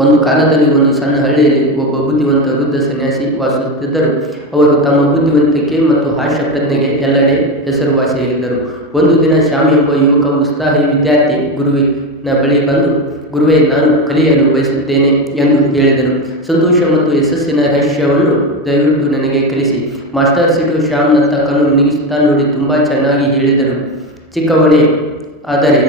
ಒಂದು ಕಾಲದಲ್ಲಿ ಒಂದು ಸಣ್ಣ ಹಳ್ಳಿಯಲ್ಲಿ ಒಬ್ಬ ಬುದ್ಧಿವಂತ ವೃದ್ಧ ಸನ್ಯಾಸಿ ವಾಸಿಸುತ್ತಿದ್ದರು. ಅವರು ತಮ್ಮ ಬುದ್ಧಿವಂತಿಕೆ ಮತ್ತು ಹಾಸ್ಯ ಪ್ರಜ್ಞೆಗೆ ಎಲ್ಲೆಡೆ ಹೆಸರುವಾಸಿಯಾಗಿದ್ದರು. ಒಂದು ದಿನ ಶ್ಯಾಮಿ ಒಬ್ಬ ಯುವಕ ಉತ್ಸಾಹಿ ವಿದ್ಯಾರ್ಥಿ ಗುರುವಿನ ಬಳಿ ಬಂದು, ಗುರುವೇ, ನಾನು ಕಲಿಯಲು ಬಯಸುತ್ತೇನೆ ಎಂದು ಹೇಳಿದರು ಸಂತೋಷ ಮತ್ತು ಯಶಸ್ಸಿನ ರಹಸ್ಯವನ್ನು ದಯವಿಟ್ಟು ನನಗೆ ಕಲಿಸಿ. ಮಾಸ್ಟರ್ ಸಿಟು ಶ್ಯಾಮ್ನತ್ತ ಕಣ್ಣು ಮಿನುಗಿಸುತ್ತಾ ನೋಡಿ, ತುಂಬ ಚೆನ್ನಾಗಿ ಹೇಳಿದರು ಚಿಕ್ಕವನೇ ಆದರೆ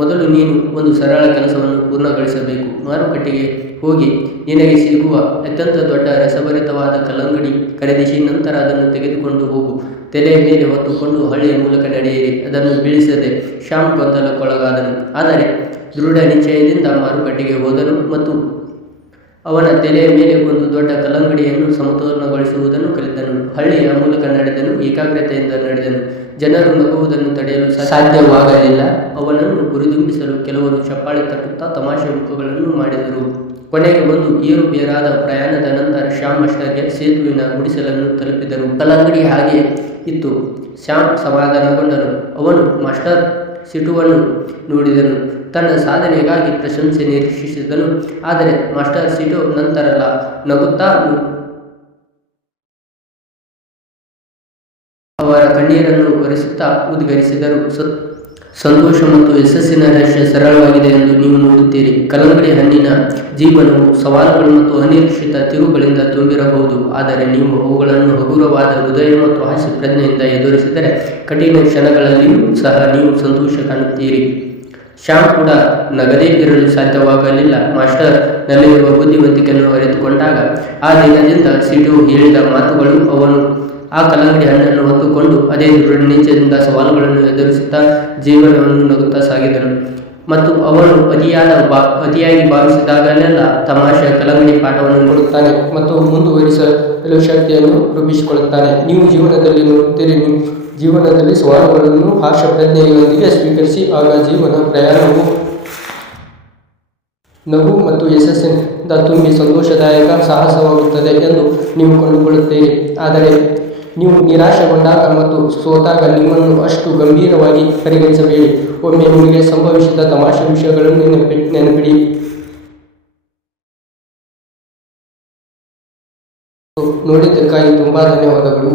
ಮೊದಲು ನೀನು ಒಂದು ಸರಳ ಕೆಲಸವನ್ನು ಪೂರ್ಣಗೊಳಿಸಬೇಕು. ಮಾರುಕಟ್ಟೆಗೆ ಹೋಗಿ ನಿನಗೆ ಸಿಗುವ ಅತ್ಯಂತ ದೊಡ್ಡ ರಸಭರಿತವಾದ ಕಲ್ಲಂಗಡಿ ಖರೀದಿಸಿ ನಂತರ ಅದನ್ನು ತೆಗೆದುಕೊಂಡು ಹೋಗು. ತಲೆಯ ಮೇಲೆ ಹೊತ್ತುಕೊಂಡು ಹಳ್ಳಿಯ ಮೂಲಕ ನಡೆಯಿರಿ. ಅದನ್ನು ಬೀಳಿಸದೆ ಶ್ಯಾಮ್ ಗೊಂದಲಕ್ಕೊಳಗಾದನು. ಆದರೆ ದೃಢ ನಿಶ್ಚಯದಿಂದ ಮಾರುಕಟ್ಟೆಗೆ ಹೋದನು ಮತ್ತು ಅವನ ತಲೆಯ ಮೇಲೆ ಒಂದು ದೊಡ್ಡ ಕಲ್ಲಂಗಡಿಯನ್ನು ಸಮತೋಲನಗೊಳಿಸುವುದನ್ನು ಕಲಿತನು. ಹಳ್ಳಿಯ ಮೂಲಕ ನಡೆದನು, ಏಕಾಗ್ರತೆಯಿಂದ ನಡೆದನು. ಜನರು ನಗುವುದನ್ನು ತಡೆಯಲು ಸಾಧ್ಯವಾಗಲಿಲ್ಲ. ಅವನನ್ನು ಗುರುದುಂಬಿಸಲು ಕೆಲವರು ಚಪ್ಪಾಳೆ ತಟ್ಟುತ್ತಾ ತಮಾಷೆ ಮುಖಗಳನ್ನು ಮಾಡಿದರು. ಕೊನೆಗೆ ಒಂದು ಏರುಪೇರಾದ ಪ್ರಯಾಣದ ನಂತರ ಶ್ಯಾಮ್ ಮಾಸ್ಟರ್ಗೆ ಸೇತುವಿನ ಗುಡಿಸಲನ್ನು ತಲುಪಿದರು. ಕಲ್ಲಂಗಡಿ ಹಾಗೆ ಇತ್ತು. ಶ್ಯಾಮ್ ಸಮಾಧಾನಗೊಂಡನು. ಅವನು ಮಾಸ್ಟರ್ ಸಿಟುವನ್ನು ನೋಡಿದನು. ತನ್ನ ಸಾಧನೆಗಾಗಿ ಪ್ರಶಂಸೆ ನಿರೀಕ್ಷಿಸಿದನು. ಆದರೆ ಮಾಸ್ಟರ್ ಸಿಟು ನಂತರಲ್ಲ, ನಗುತ್ತಾ ಅವರ ಕಣ್ಣೀರನ್ನು ಒರೆಸುತ್ತಾ ಉದ್ಗರಿಸಿದರು. ಸಂತೋಷ ಮತ್ತು ಯಶಸ್ಸಿನ ರಹಸ್ಯ ಸರಳವಾಗಿದೆ ಎಂದು ನೀವು ನೋಡುತ್ತೀರಿ. ಕಲ್ಲಂಗಡಿ ಹಣ್ಣಿನ ಜೀವನವು ಸವಾಲುಗಳು ಮತ್ತು ಅನಿರೀಕ್ಷಿತ ತಿರುಗಳಿಂದ ತುಂಬಿರಬಹುದು. ಆದರೆ ನೀವು ಅವುಗಳನ್ನು ಹಗುರವಾದ ಹೃದಯ ಮತ್ತು ಹಾಸ್ಯ ಪ್ರಜ್ಞೆಯಿಂದ ಎದುರಿಸಿದರೆ ಕಠಿಣ ಕ್ಷಣಗಳಲ್ಲಿಯೂ ಸಹ ನೀವು ಸಂತೋಷ ಕಾಣುತ್ತೀರಿ. ಶ್ಯಾಮ್ ಕೂಡ ನಗದೇ ಇರಲು ಸಾಧ್ಯವಾಗಲಿಲ್ಲ. ಮಾಸ್ಟರ್ ನಲ್ಲಿರುವ ಬುದ್ಧಿವಂತಿಕೆಯನ್ನು ಅರಿತುಕೊಂಡಾಗ ಆ ದಿನದಿಂದ ಸಿಟು ಹೇಳಿದ ಮಾತುಗಳು ಅವನು ಆ ಕಲ್ಲಂಗಡಿ ಹಣ್ಣನ್ನು ಹೊತ್ತುಕೊಂಡು ಅದೇ ದೃಢ ನಿಶ್ಚಯದಿಂದ ಸವಾಲುಗಳನ್ನು ಎದುರಿಸುತ್ತಾ ಜೀವನವನ್ನು ನಗುತ್ತಾ ಸಾಗಿದರು ಮತ್ತು ಅವನು ಅತಿಯಾದ ಬಾ, ಅತಿಯಾಗಿ ಭಾವಿಸಿದಾಗಲೆಲ್ಲ ತಮಾಷೆ ಕಲಂಗಡಿ ಪಾಠವನ್ನು ನೋಡುತ್ತಾನೆ ಮತ್ತು ಮುಂದುವರಿಸಲು ಶಕ್ತಿಯನ್ನು ರೂಪಿಸಿಕೊಳ್ಳುತ್ತಾನೆ. ನೀವು ಜೀವನದಲ್ಲಿ ನೋಡುತ್ತೀರಿ ಜೀವನದಲ್ಲಿ ಸವಾಲುಗಳನ್ನು ಹಾಶ ಪ್ರಜ್ಞೆಯೊಂದಿಗೆ ಸ್ವೀಕರಿಸಿ, ಆಗ ಜೀವನ ಪ್ರಯಾಣವು ನಗು ಮತ್ತು ಯಶಸ್ಸಿನಿಂದ ತುಂಬಿ ಸಂತೋಷದಾಯಕ ಸಾಹಸವಾಗುತ್ತದೆ ಎಂದು ನೀವು ಕಂಡುಕೊಳ್ಳುತ್ತೀರಿ. ಆದರೆ ನೀವು ನಿರಾಶೆಗೊಂಡಾಗ ಮತ್ತು ಸೋತಾಗ ನಿಮ್ಮನ್ನು ಅಷ್ಟು ಗಂಭೀರವಾಗಿ ಪರಿಗಣಿಸಬೇಡಿ. ಒಮ್ಮೆ ನಿಮಗೆ ಸಂಭವಿಸಿದ ತಮಾಷೆ ವಿಷಯಗಳನ್ನು ನೆನಪಿ, ನೆನಪಿಡಿ. ನೋಡಿದ್ದಕ್ಕಾಗಿ ತುಂಬ ಧನ್ಯವಾದಗಳು.